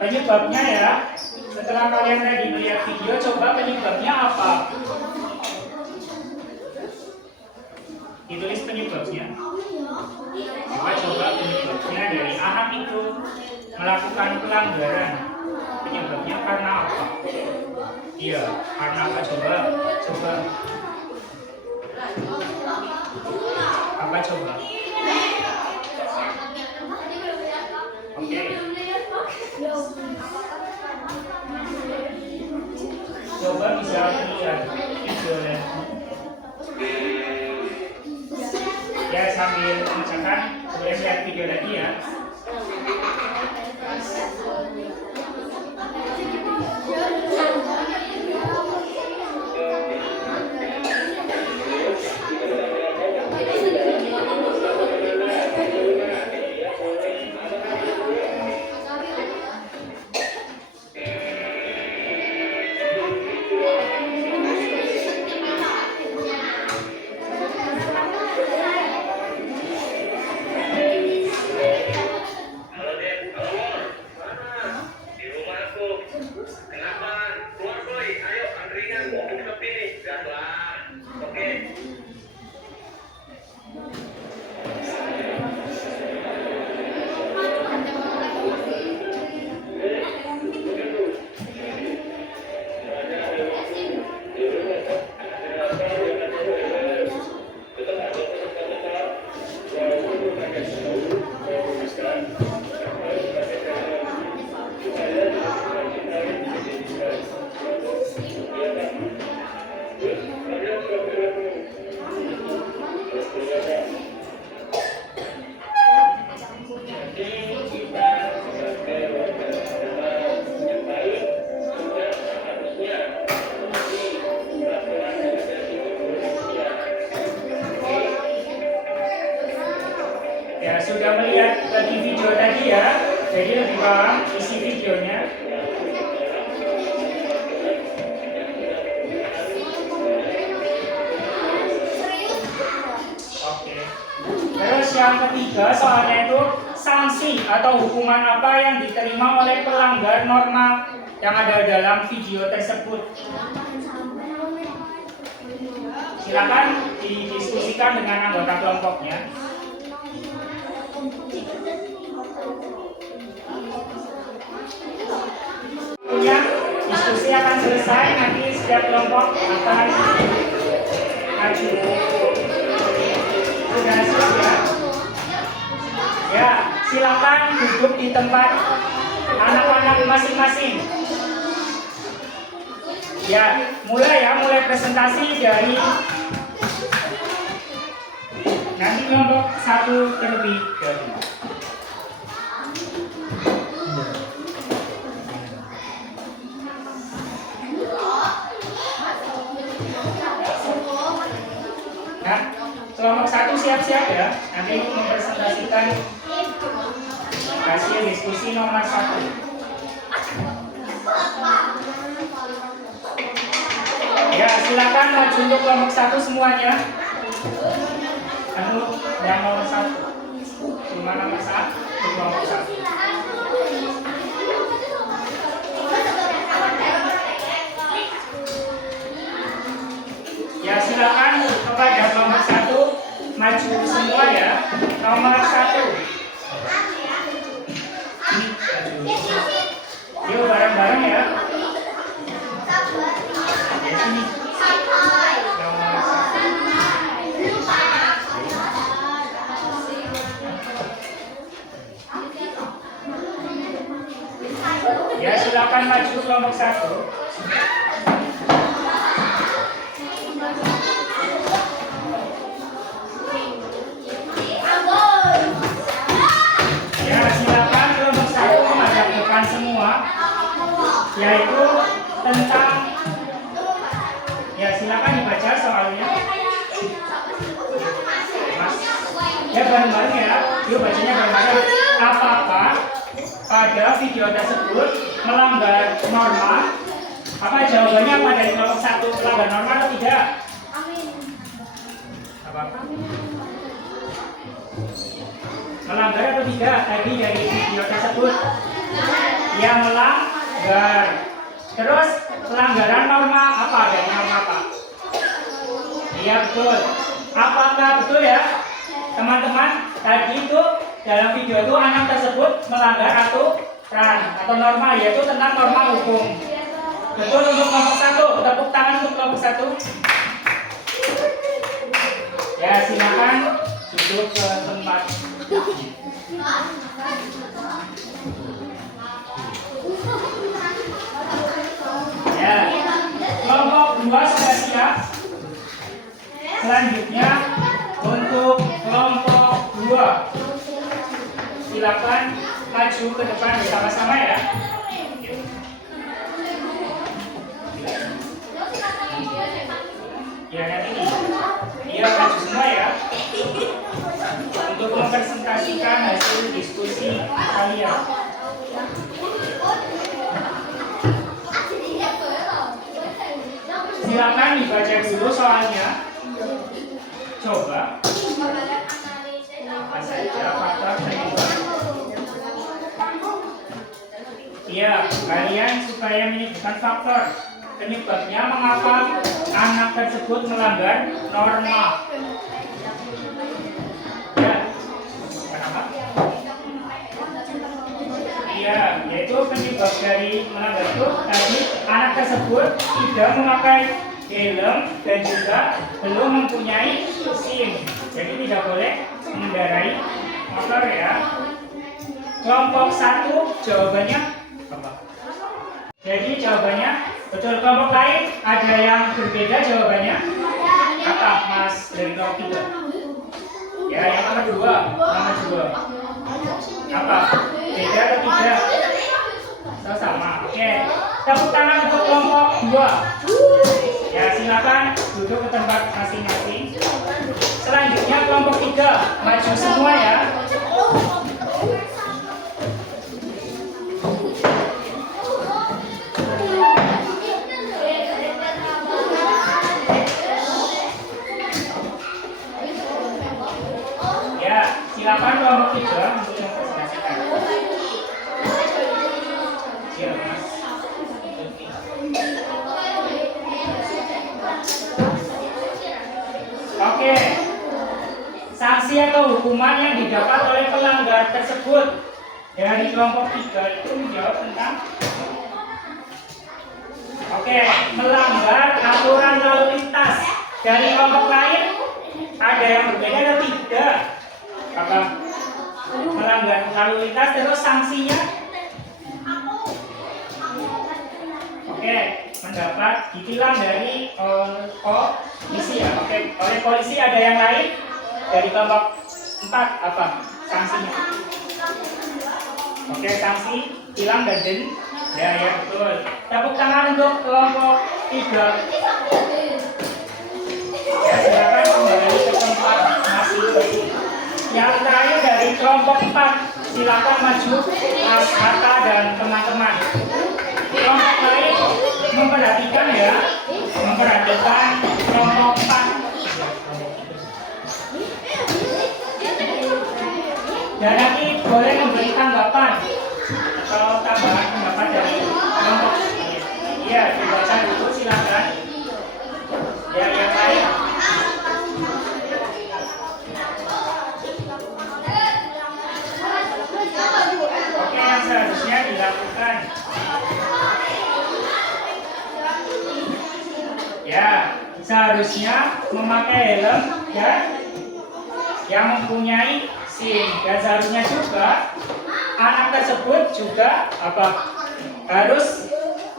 Penyebabnya ya, setelah kalian tadi melihat video, coba penyebabnya apa? Ditulis penyebabnya. Coba penyebabnya dari anak itu melakukan pelanggaran. Penyebabnya karena apa? Iya, karena apa? Coba. Apa coba? Oke. Coba bisa lihat videonya. Ya, sambil mengerjakan, boleh lihat video lagi ya. ya, jadi lebih paham isi videonya. Oke. Terus yang ketiga soalnya itu sanksi atau hukuman apa yang diterima oleh pelanggar norma yang ada dalam video tersebut. Silakan didiskusikan dengan anggota kelompoknya. Punya diskusi akan selesai, nanti setiap kelompok akan maju. Sudah siap ya? Ya, silakan duduk di tempat anak-anak masing-masing. Ya, mulai presentasi dari nanti kelompok 1 terlebih dahulu. Nah, kelompok 1 siap-siap ya. Nanti mempresentasikan hasil diskusi nomor 1. Ya, silakan maju untuk kelompok 1 semuanya. Yang nomor 1. Cuma nomor 1 kelompok 1. Ya, silakan kepada nomor 1 maju semua ya. Nomor 1. Yuk bareng-bareng ya. Ya, silakan maju kelompok 1. Ya, silakan kelompok 1 menghadap depan semua, yaitu tentang, ya silakan dibaca soalnya. Mas, ya bareng-bareng ya. Yuk bacanya bareng-bareng. Apakah pada video tersebut melanggar norma? Apa jawabannya apa dari kelompok 1? Melanggar norma atau tidak? Apa? Melanggar atau tidak tadi dari video tersebut? Ya, melanggar. Terus pelanggaran norma apa? Dari norma apa? Iya betul. Apakah betul ya teman-teman? Tadi itu dalam video itu anak tersebut melanggar aturan atau norma, yaitu tentang norma hukum. Betul untuk kelompok 1. Tepuk tangan untuk kelompok 1. Ya, silakan duduk ke tempat. Ya, kelompok 2 sudah siap. Selanjutnya untuk kelompok 2, silakan maju ke depan bersama-sama ya. Ya, nanti dia maju semua ya untuk mempresentasikan hasil diskusi kalian. Silakan dibaca dulu soalnya. Coba apa saja faktor penyebab. Ya, kalian supaya menyebutkan faktor penyebabnya mengapa anak tersebut melanggar norma. Ya, kenapa? Ya, yaitu penyebab dari melanggar itu tadi anak tersebut tidak memakai helm dan juga belum mempunyai SIM, jadi tidak boleh mengendarai motor ya. Kelompok 1 jawabannya apa? Jadi jawabannya betul. Kelompok lain ada yang berbeda jawabannya? Apa Mas dari kelompok 3? Ya, yang nomor 2. Nomor 2. Apa? Beda atau tidak? Sama. Oke. Tepuk tangan untuk kelompok 2. Ya, silakan duduk ke tempat masing-masing. Selanjutnya kelompok 3 maju semua ya. hukuman yang didapat oleh pelanggar tersebut. Dari kelompok 3 itu menjawab tentang melanggar aturan lalu lintas. Dari kelompok lain ada yang berbeda atau tidak? Apa? Melanggar lalu lintas terus sanksinya? Mendapat ditilang dari polisi ya. Oleh polisi. Ada yang lain? Dari kelompok 4 apa sanksinya? Sanksi tilang dan denda. Ya betul. Tepuk tangan untuk kelompok 3. Ya, silakan kembali ke tempat masing-masing. Yang terakhir dari kelompok 4, silakan maju Mas Hatta dan teman-teman. Kelompok lain memperhatikan ya, memperhatikan kelompok 4. Dan nanti boleh memberi tanggapan atau tambahan pendapat dari kelompok. Iya, dibaca dulu silakan. Ya, yang lain. Yang seharusnya dilakukan. Ya, seharusnya memakai helm ya, yang mempunyai SIM. Dan seharusnya juga anak tersebut juga harus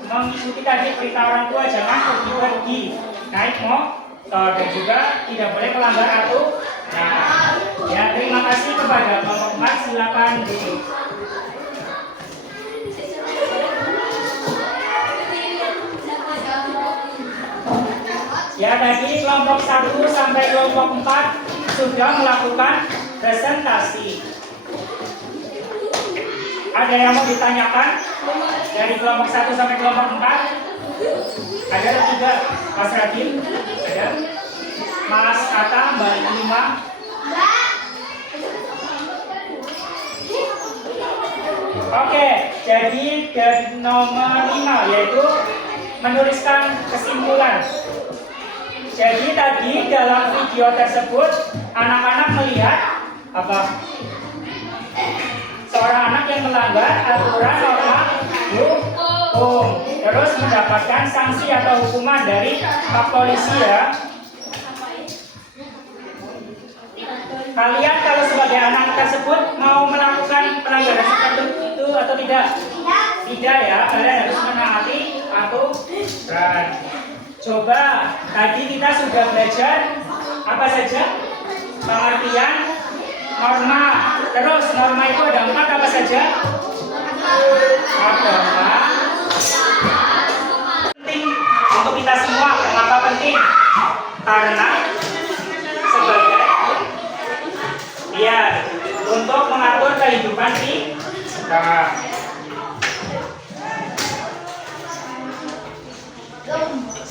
mengikuti tadi perintah orang tua, jangan pergi-pergi naik motor dan juga tidak boleh melanggar aturan. Ya, terima kasih kepada kelompok 4. Silakan duduk. Ya, tadi kelompok 1 sampai kelompok 4 sudah melakukan presentasi. Ada yang mau ditanyakan dari kelompok 1 sampai kelompok 4? Ada atau tidak? Mas Radin? Ada? Mas Atta, Mbak Lima? Jadi dari nomor 5 yaitu menuliskan kesimpulan. Jadi tadi dalam video tersebut anak-anak melihat seorang anak yang melanggar aturan norma hukum, terus mendapatkan sanksi atau hukuman dari Pak Polisi ya. Kalian kalau sebagai anak tersebut mau melakukan pelanggaran seperti itu atau tidak? Tidak ya, kalian harus menaati aturan. Coba, tadi kita sudah belajar apa saja? Pengertian norma. Terus norma itu ada 4 apa saja? Ada 4. Penting untuk kita semua. Mengapa penting? Karena sebagai untuk mengatur kehidupan kita.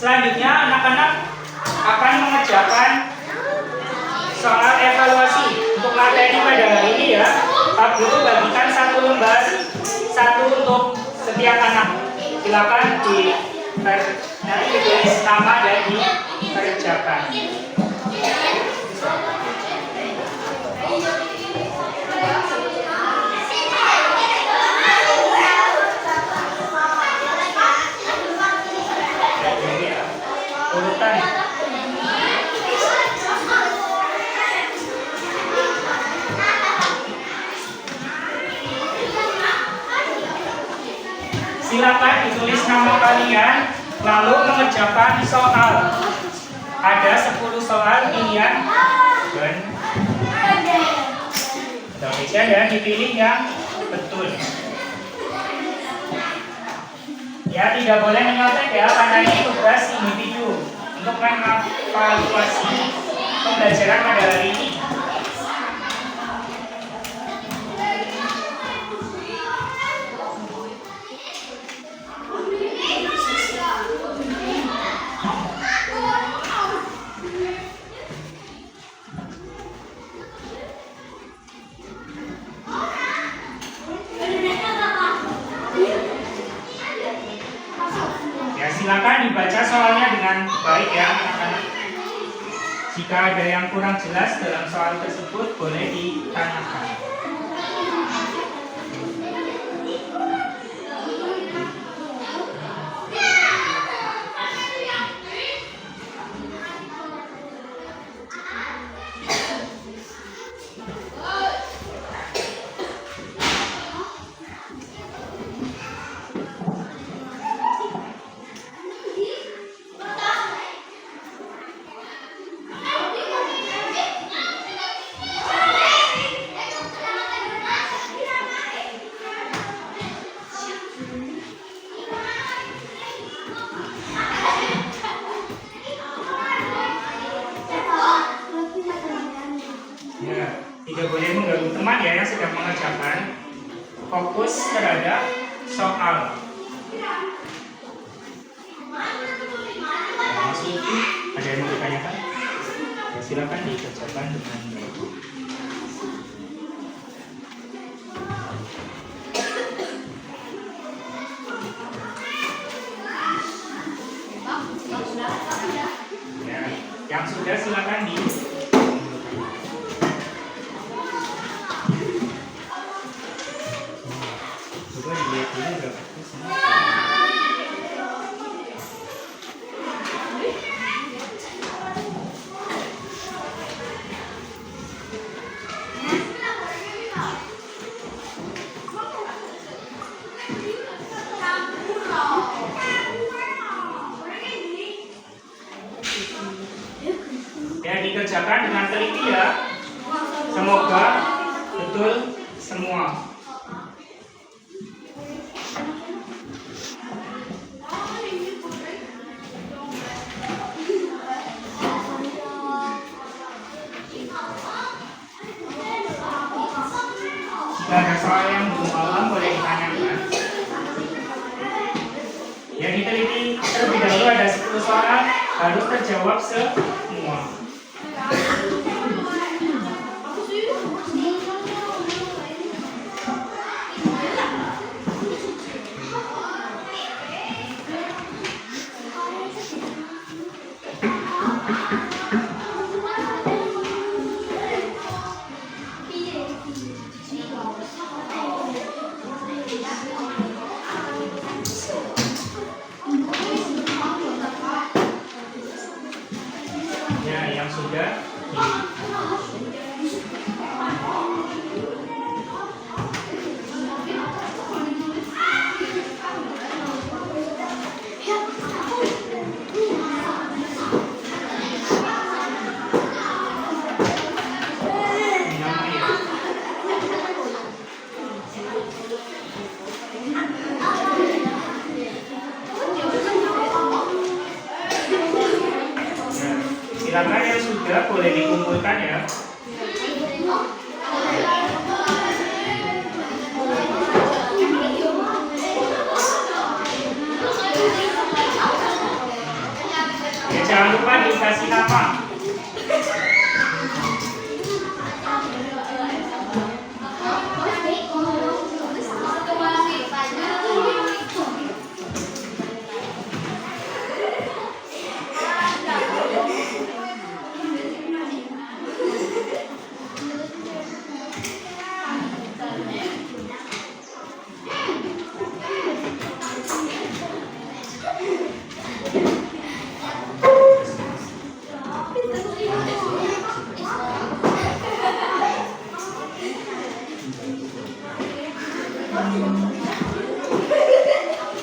Selanjutnya anak-anak akan mengerjakan soal evaluasi untuk materi pada hari ini ya. Pak Guru bagikan 1 lembar, 1 untuk setiap anak. Silakan nanti ditulis nama dan dikerjakan. Urutan. Silakan ditulis nama kalian lalu mengerjakan soal. Ada 10 soal pilihan Indonesia dan dipilih yang betul. Ya, tidak boleh menyontek ya, karena ini tugas individu untuk mengevaluasi pembelajaran pada hari ini. Silakan dibaca soalnya dengan baik ya anak-anak. Jika Jika ada yang kurang jelas dalam soal tersebut, boleh ditanyakan. Tidak boleh mengganggu teman ya yang sedang mengerjakan. Fokus terhadap soal. Ada yang mau ditanyakan? Ya, silakan dikerjakan dengan baik. Ya, yang sudah silakan di. Coba dilihat dulu berapa persen. Ya, dikerjakan dengan teliti ya. Semoga betul semua. Jika ada soal yang belum paham boleh ditanyakan. Ya, diteliti terlebih dahulu ada 10 soal harus terjawab semua. Ya, yang sudah silakan yang sudah boleh dikumpulkan ya. Ya, jangan lupa dikasih nama.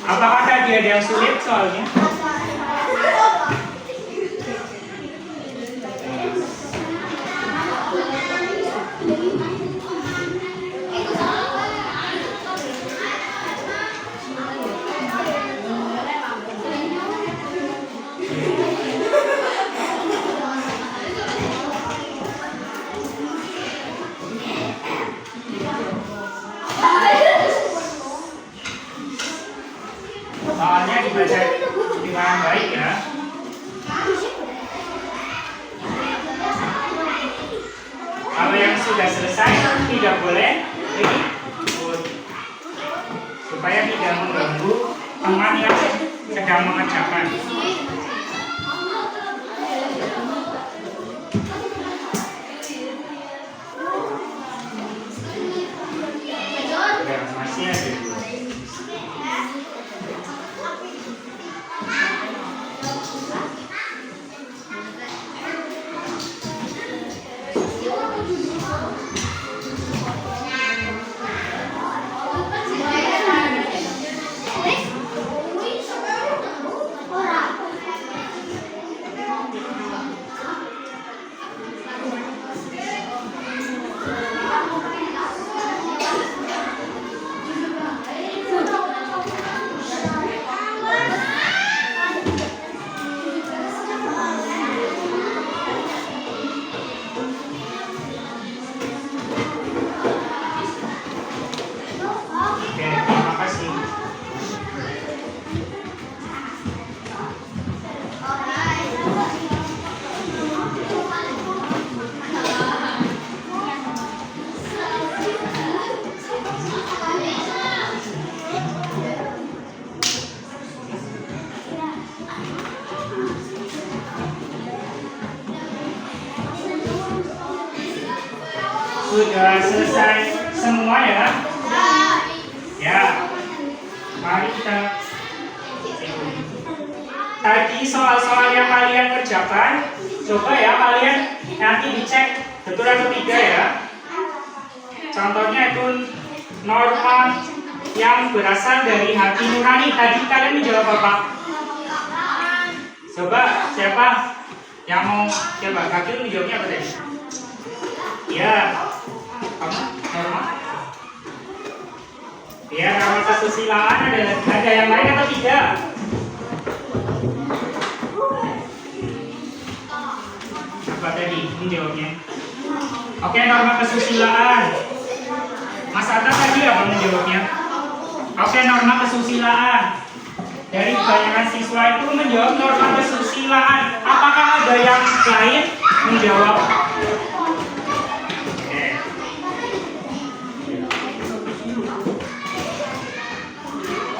Apakah tadi ada yang sulit soalnya? Soalnya dibaca dengan baik ya. Kalau yang sudah selesai tidak boleh ribut supaya tidak mengganggu teman yang sedang mengerjakan. masih ada. Oke, terima kasih. Sudah selesai semua ya? Ya. Mari kita tadi soal-soal yang kalian kerjakan, coba ya kalian nanti dicek betul atau tidak ya. Contohnya itu norma yang berasal dari hati nurani. Tadi kalian menjawab apa? Coba siapa yang mau coba? Kakil menjawabnya apa tadi? Ya, kamu norma. Ya, norma kesusilaan ada yang lain atau tidak? Apa tadi menjawabnya? Oke, norma kesusilaan. Mas Atta tadi apa menjawabnya? Oke, norma kesusilaan. Dari kebanyakan siswa itu menjawab norma kesusilaan. Apakah ada yang lain menjawab?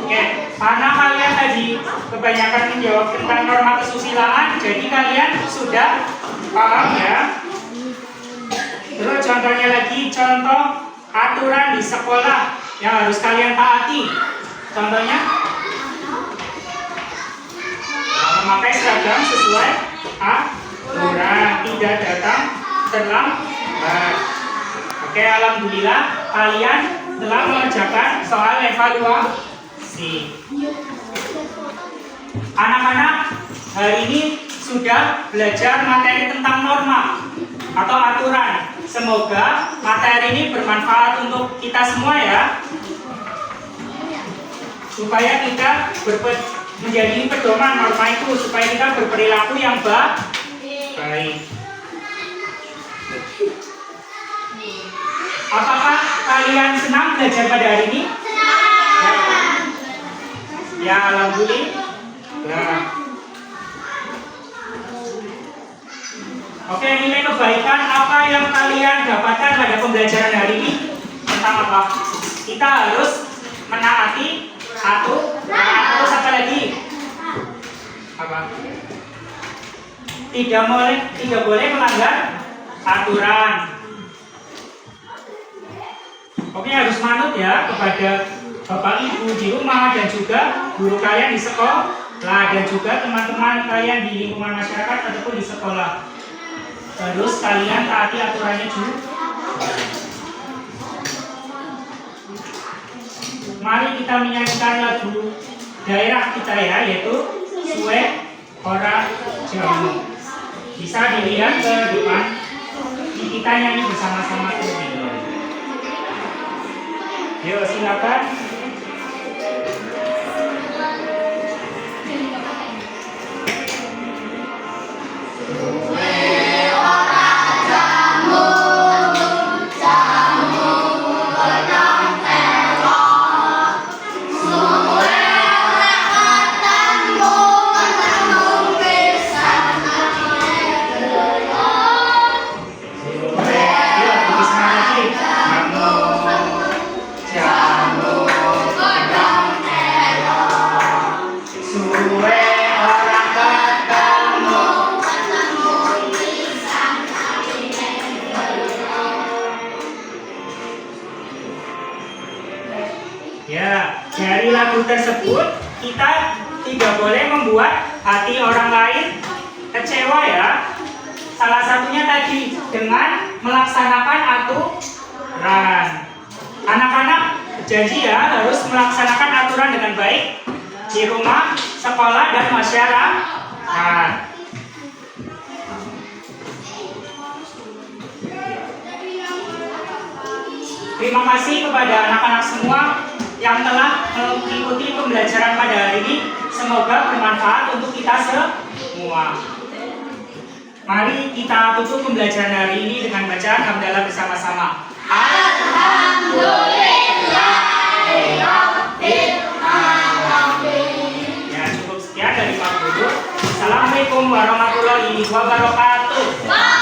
Oke, karena kalian tadi kebanyakan menjawab tentang norma kesusilaan, jadi kalian sudah paham ya. Terus contohnya lagi, contoh aturan di sekolah yang harus kalian taati. Contohnya, memakai seragam sesuai aturan, tidak datang terlambat. Oke, alhamdulillah kalian telah mengerjakan soal evaluasi. Anak-anak hari ini sudah belajar materi tentang norma atau aturan. Semoga materi ini bermanfaat untuk kita semua ya. Supaya kita menjadi pedoman norma itu, supaya kita berperilaku yang baik. Apakah kalian senang belajar pada hari ini? Senang. Ya, alhamdulillah. Oke, nilai kebaikan apa yang kalian dapatkan pada pembelajaran hari ini? Tentang apa? Kita harus menaati terus apa lagi? Apa? Tidak boleh melanggar aturan. Oke, harus manut ya kepada Bapak Ibu di rumah dan juga guru kalian di sekolah dan juga teman-teman kalian di lingkungan masyarakat ataupun di sekolah. Terus kalian taati aturannya juga. Mari kita menyanyikan lagu daerah kita ya, yaitu Suwe Ora Jamu. Bisa dilihat ke depan. Kita nyanyi bersama-sama terlebih dahulu. Yuk, silakan. Jamu Ya, dari lagu tersebut kita tidak boleh membuat hati orang lain kecewa ya. Salah satunya tadi dengan melaksanakan aturan. Anak-anak janji ya harus melaksanakan aturan dengan baik di rumah, sekolah, dan masyarakat. Terima kasih kepada anak-anak semua yang telah mengikuti pembelajaran pada hari ini. Semoga bermanfaat untuk kita semua. Mari kita tutup pembelajaran hari ini dengan bacaan hamdalah bersama-sama. Ya, cukup sekian dari Pak Guru. Assalamualaikum warahmatullahi wabarakatuh.